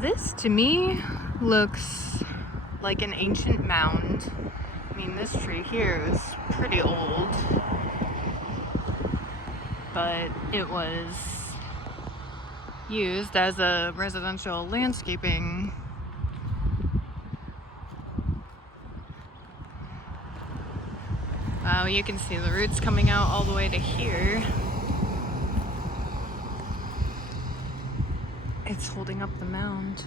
This to me looks like an ancient mound. I mean, this tree here is pretty old, but it was used as a residential landscaping. Wow, you can see the roots coming out all the way to here. It's holding up the mound.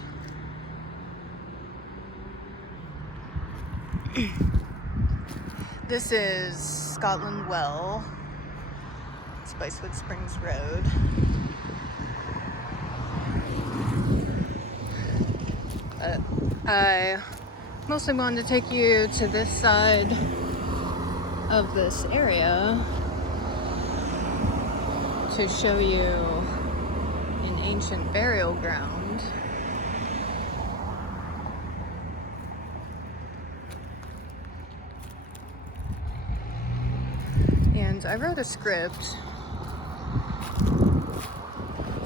This is Scotland Well, Spicewood Springs Road. I mostly wanted to take you to this side of this area to show you an ancient burial ground. And I wrote a script, so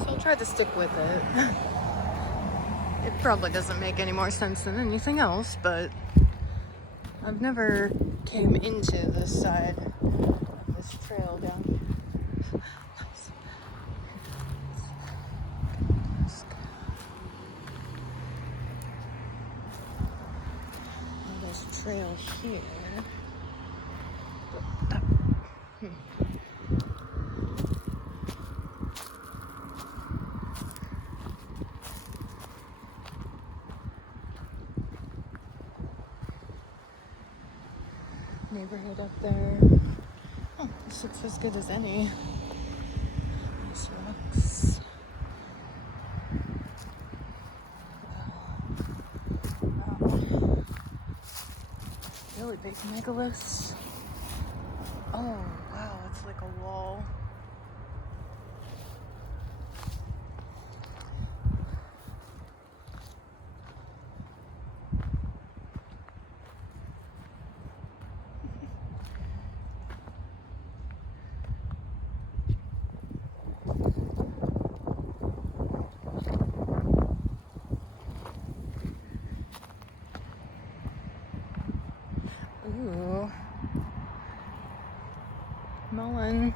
I'll try to stick with it. It probably doesn't make any more sense than anything else, but I've never came into this side of this trail down here. This trail here. Neighborhood up there. Oh, this looks as good as any. Nice rocks. Wow. Really big megaliths. Oh, wow, it's like a wall. Ooh. Melon.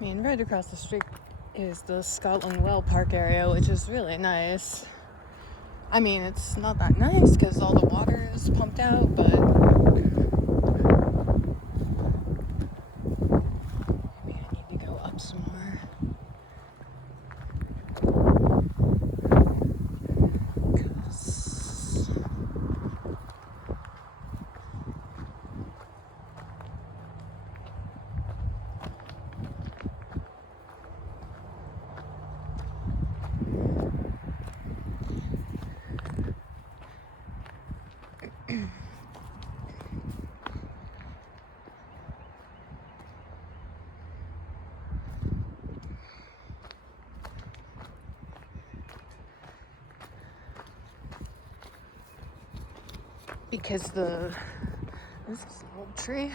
I mean, right across the street is the Scotland Well Park area, which is really nice. I mean, it's not that nice because all the water is pumped out, but maybe I need to go up some more. Because this is an old tree.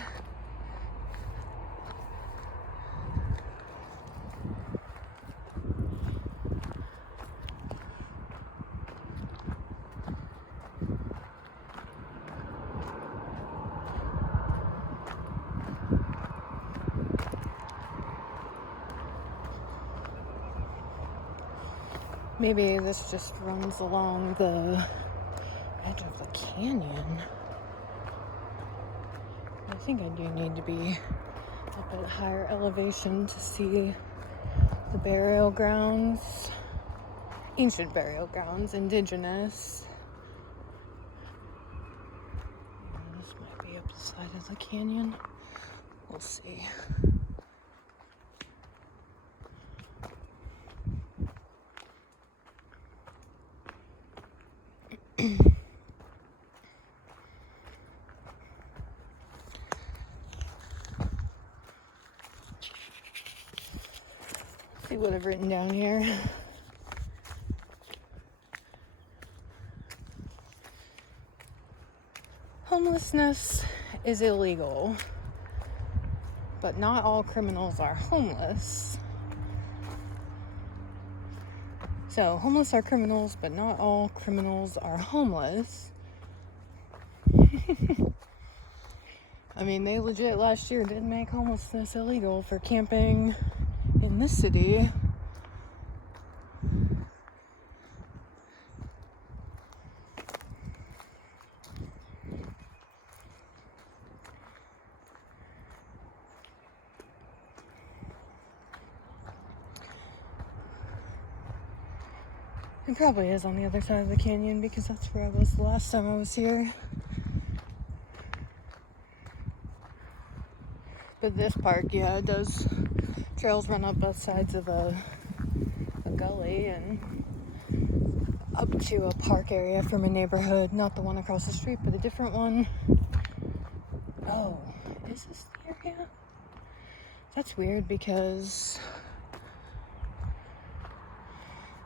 Maybe this just runs along the edge of the canyon. I think I do need to be up at a higher elevation to see the burial grounds, ancient burial grounds, Indigenous. This might be up the side of the canyon. We'll see. See what I've written down here. Homelessness is illegal, but not all criminals are homeless. So, homeless are criminals, but not all criminals are homeless. I mean, they legit last year did make homelessness illegal for camping in this city. It probably is on the other side of the canyon because that's where I was the last time I was here. But this park, yeah, it does. Trails run up both sides of a gully and up to a park area from a neighborhood. Not the one across the street, but a different one. Oh, is this the area? That's weird because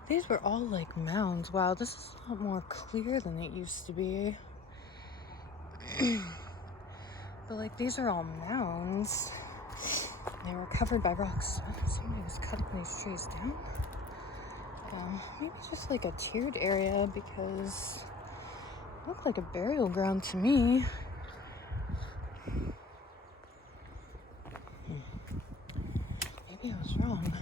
these were all like mounds. Wow, this is a lot more clear than it used to be. But like these are all mounds. They were covered by rocks. Somebody was cutting these trees down. Maybe just like a tiered area because it looked like a burial ground to me. Maybe I was wrong.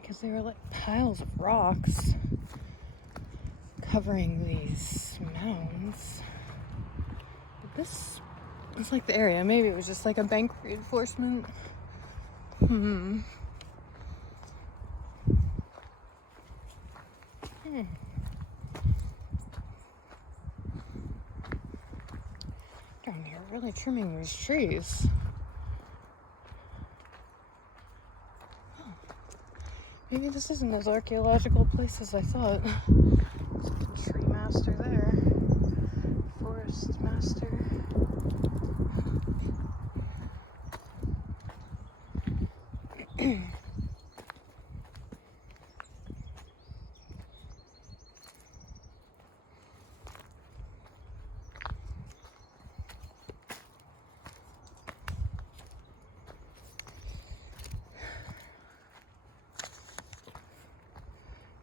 Because they were like piles of rocks covering these mounds. But this is like the area. Maybe it was just like a bank reinforcement. Down here, really trimming these trees. Maybe this isn't as archaeological a place as I thought. There's a tree master there. Forest master.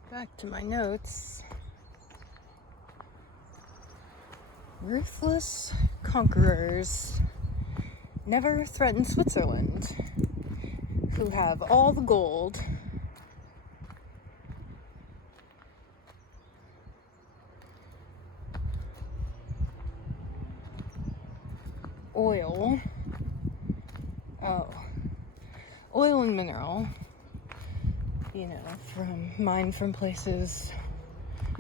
Back to my notes. Ruthless conquerors never threaten Switzerland, who have all the gold. Oil. Oh. Oil and mineral. You know, mined from places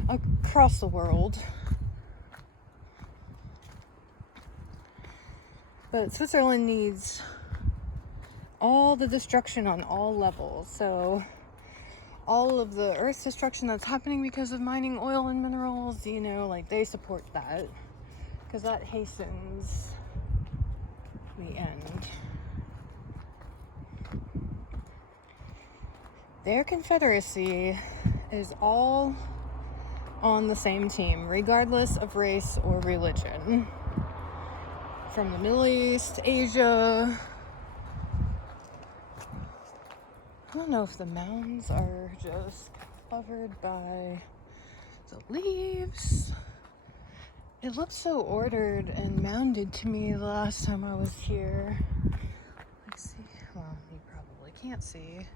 across the world. But Switzerland needs all the destruction on all levels. So all of the earth destruction that's happening because of mining oil and minerals, you know, like they support that. Because that hastens the end. Their confederacy is all on the same team, regardless of race or religion. From the Middle East, Asia. I don't know if the mounds are just covered by the leaves. It looked so ordered and mounded to me the last time I was here. Let's see. Well, you probably can't see.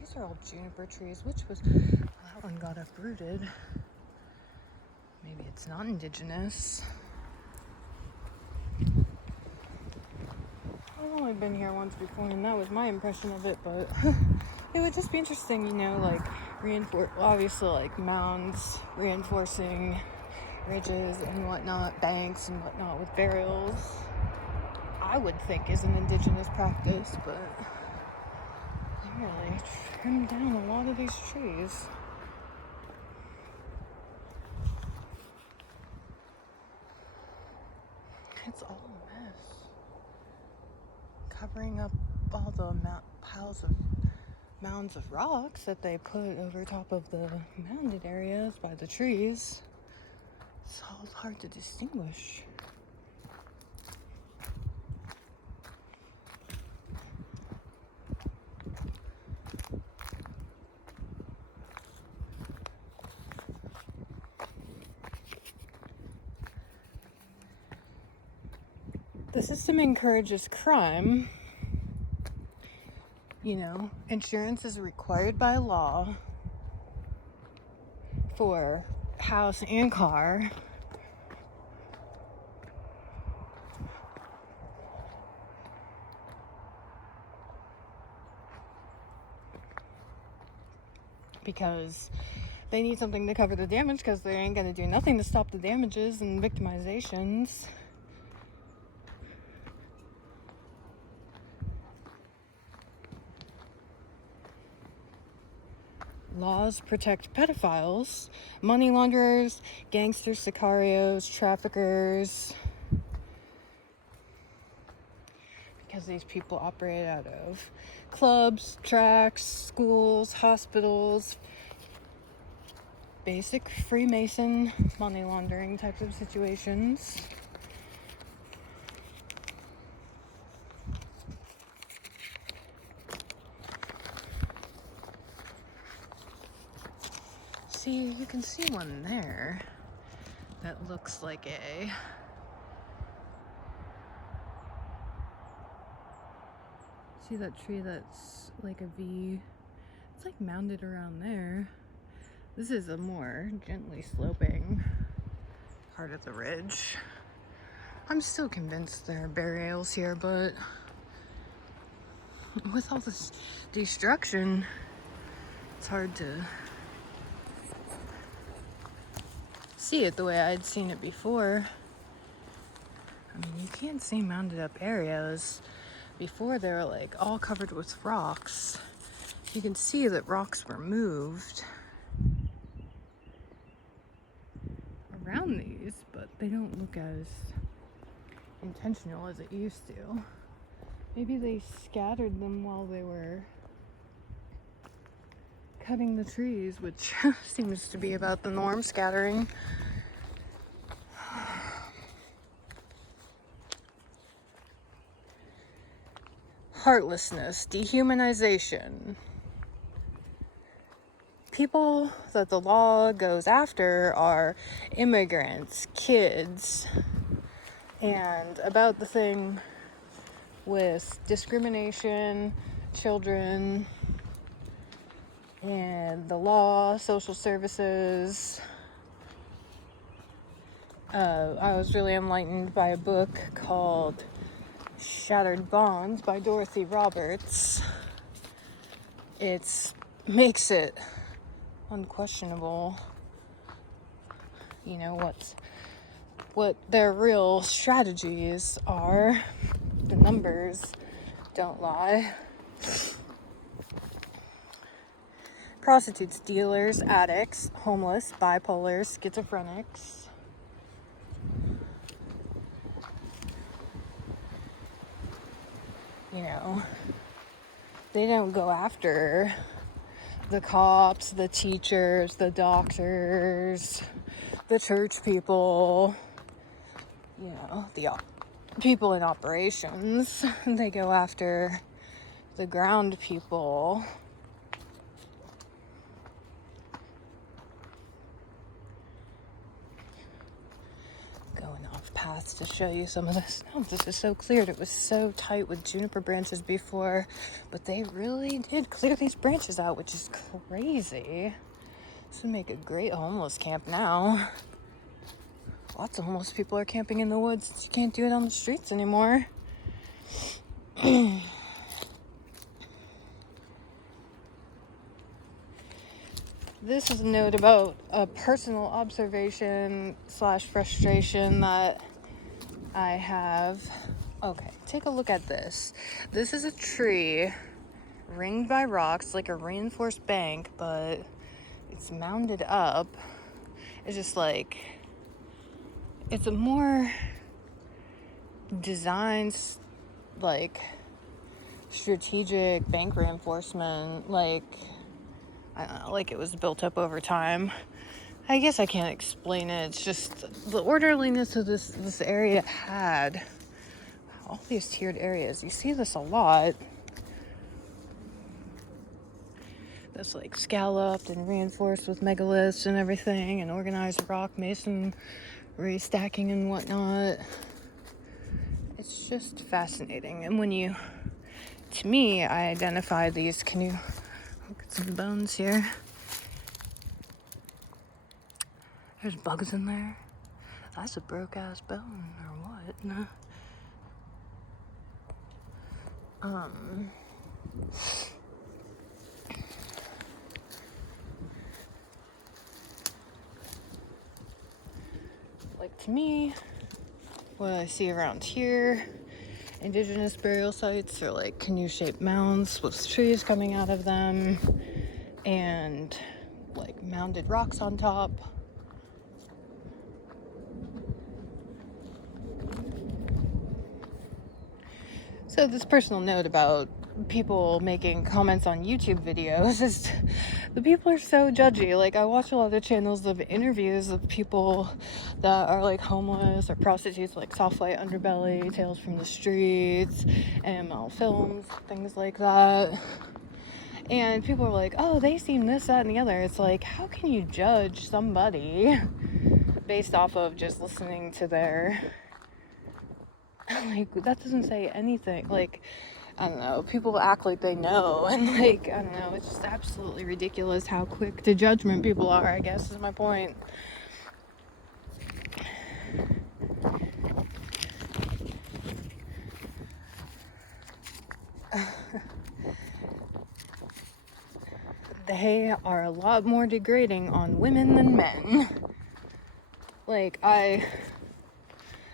These are all juniper trees, which was... that one got uprooted. Maybe it's not indigenous. I've only been here once before, and that was my impression of it, but it would just be interesting, you know, like, obviously, like, mounds, reinforcing ridges and whatnot, banks and whatnot with burials, I would think is an indigenous practice, but they really trimmed down a lot of these trees. It's all a mess. Covering up all the mounds of rocks that they put over top of the mounded areas by the trees. It's all hard to distinguish. The system encourages crime. You know, insurance is required by law for house and car. Because they need something to cover the damage, because they ain't gonna do nothing to stop the damages and victimizations. Laws protect pedophiles, money launderers, gangsters, sicarios, traffickers, because these people operate out of clubs, tracks, schools, hospitals, basic Freemason money laundering types of situations. See, you can see one there that looks like a see that tree that's like a V? It's like mounded around there. This is a more gently sloping part of the ridge. I'm still convinced there are burials here, but with all this destruction, it's hard to see it the way I'd seen it before. I mean, you can't see mounded up areas. Before, they were like all covered with rocks. You can see that rocks were moved around these, but they don't look as intentional as it used to. Maybe they scattered them while they were cutting the trees, which seems to be about the norm, scattering. Heartlessness, dehumanization. People that the law goes after are immigrants, kids, and about the thing with discrimination, children, and the law, social services. I was really enlightened by a book called Shattered Bonds by Dorothy Roberts. It makes it unquestionable, you know, what their real strategies are. The numbers don't lie. Prostitutes, dealers, addicts, homeless, bipolar, schizophrenics. You know, they don't go after the cops, the teachers, the doctors, the church people, you know, the people in operations. They go after the ground people. Going off paths to show you some of this. Oh, this is so cleared. It was so tight with juniper branches before, but they really did clear these branches out, which is crazy. This would make a great homeless camp now. Lots of homeless people are camping in the woods. You can't do it on the streets anymore. This is a note about a personal observation / frustration that I have. Okay, take a look at this. This is a tree ringed by rocks like a reinforced bank, but it's mounded up. It's just like, it's a more designed, like, strategic bank reinforcement, like, I don't know, like it was built up over time. I guess I can't explain it. It's just the orderliness of this area had all these tiered areas. You see this a lot. That's like scalloped and reinforced with megaliths and everything, and organized rock masonry stacking and whatnot. It's just fascinating. And to me, I identify these. Can you look at some bones here? There's bugs in there. That's a broke ass bone or what? No. Like, to me, what I see around here, Indigenous burial sites are like canoe-shaped mounds with trees coming out of them and like mounded rocks on top. So this personal note about people making comments on YouTube videos is the people are so judgy. Like, I watch a lot of channels of interviews of people that are like homeless or prostitutes, like Soft Light Underbelly, Tales from the Streets, AML Films, things like that. And people are like, oh, they seem this, that, and the other. It's like, how can you judge somebody based off of just listening to their... Like, that doesn't say anything. Like, I don't know, people act like they know, and like, I don't know, it's just absolutely ridiculous how quick to judgment people are, I guess is my point. They are a lot more degrading on women than men. Like,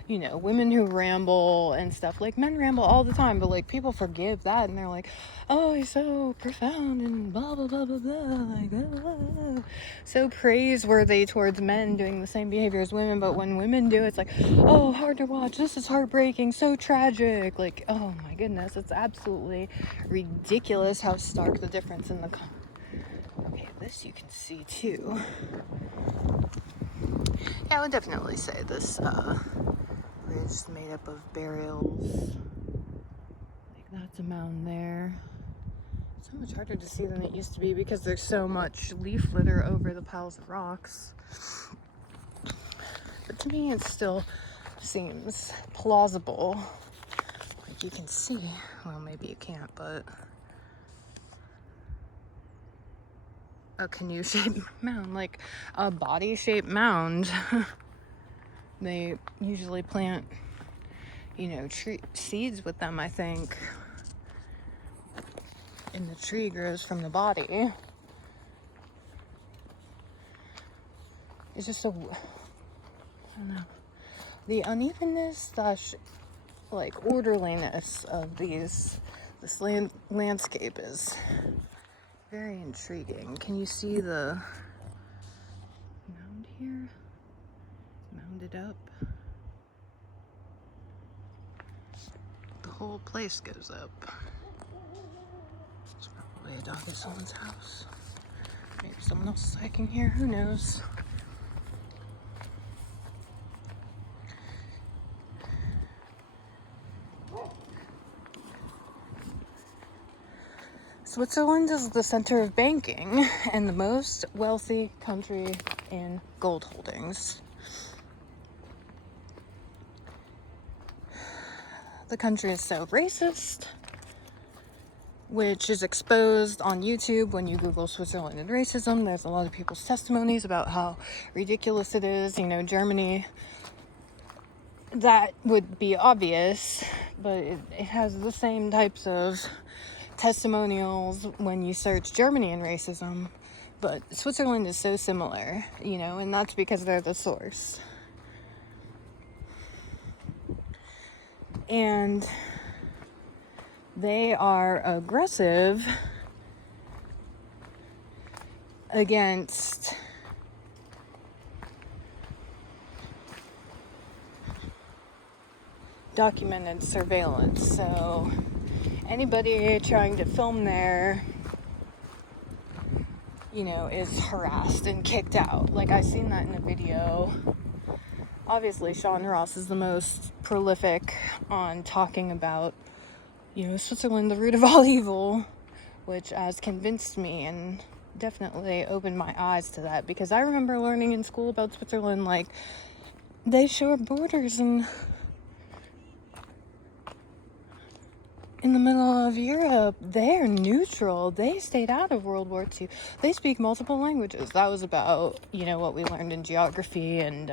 women who ramble and stuff, like, men ramble all the time, but like, people forgive that and they're like, oh, he's so profound and blah blah blah blah blah, like, so praiseworthy towards men doing the same behavior as women. But when women do, it's like, oh, hard to watch, this is heartbreaking, so tragic. Like, oh my goodness, it's absolutely ridiculous how stark the difference in the okay, this you can see too. Yeah, I would definitely say this ridge is made up of burials. Like, that's a mound there. It's so much harder to see than it used to be because there's so much leaf litter over the piles of rocks. But to me, it still seems plausible. Like, you can see, well, maybe you can't, but a canoe-shaped mound, like a body-shaped mound. They usually plant, tree seeds with them, I think. And the tree grows from the body. It's just I don't know. The unevenness / like orderliness of this landscape is very intriguing. Can you see the mound here? Mounded up. The whole place goes up. It's probably a dog at someone's house. Maybe someone else is hiking here, who knows? Switzerland is the center of banking and the most wealthy country in gold holdings. The country is so racist, which is exposed on YouTube when you Google Switzerland and racism. There's a lot of people's testimonies about how ridiculous it is. Germany, that would be obvious, but it has the same types of testimonials when you search Germany and racism. But Switzerland is so similar, and that's because they're the source. And they are aggressive against documented surveillance. So anybody trying to film there, you know, is harassed and kicked out. Like, I seen that in a video. Obviously, Sean Ross is the most prolific on talking about, you know, Switzerland, the root of all evil, which has convinced me and definitely opened my eyes to that, because I remember learning in school about Switzerland, like, they share borders in the middle of Europe. They're neutral. They stayed out of World War II. They speak multiple languages. That was about, you know, what we learned in geography and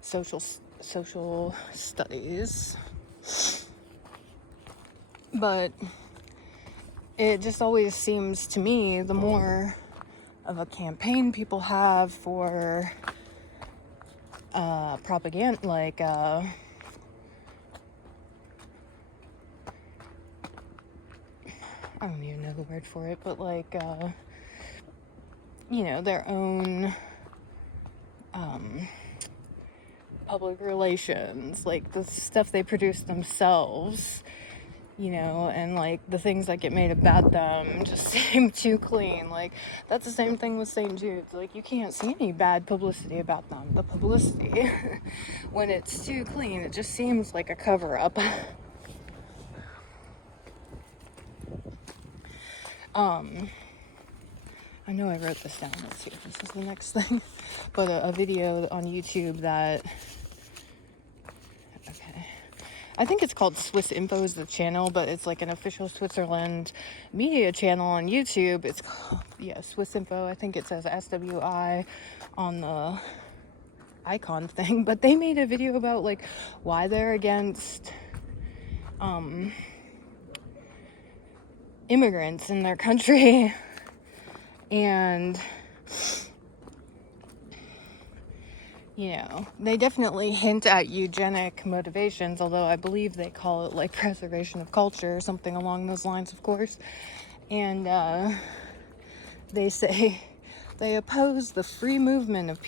social studies. But it just always seems to me, the more of a campaign people have for propaganda, like I don't even know the word for it, but like you know, their own public relations, like the stuff they produce themselves, you know, and like the things that get made about them just seem too clean. Like, that's the same thing with St. Jude's. Like, you can't see any bad publicity about them. The publicity, when it's too clean, it just seems like a cover-up. I know I wrote this down. Let's see if this is the next thing. But a video on YouTube that, okay, I think it's called Swiss Info is the channel, but it's like an official Switzerland media channel on YouTube. It's called, yeah, Swiss Info. I think it says SWI on the icon thing. But they made a video about like why they're against immigrants in their country. And, you know, they definitely hint at eugenic motivations, although I believe they call it like preservation of culture or something along those lines, of course. And they say they oppose the free movement of people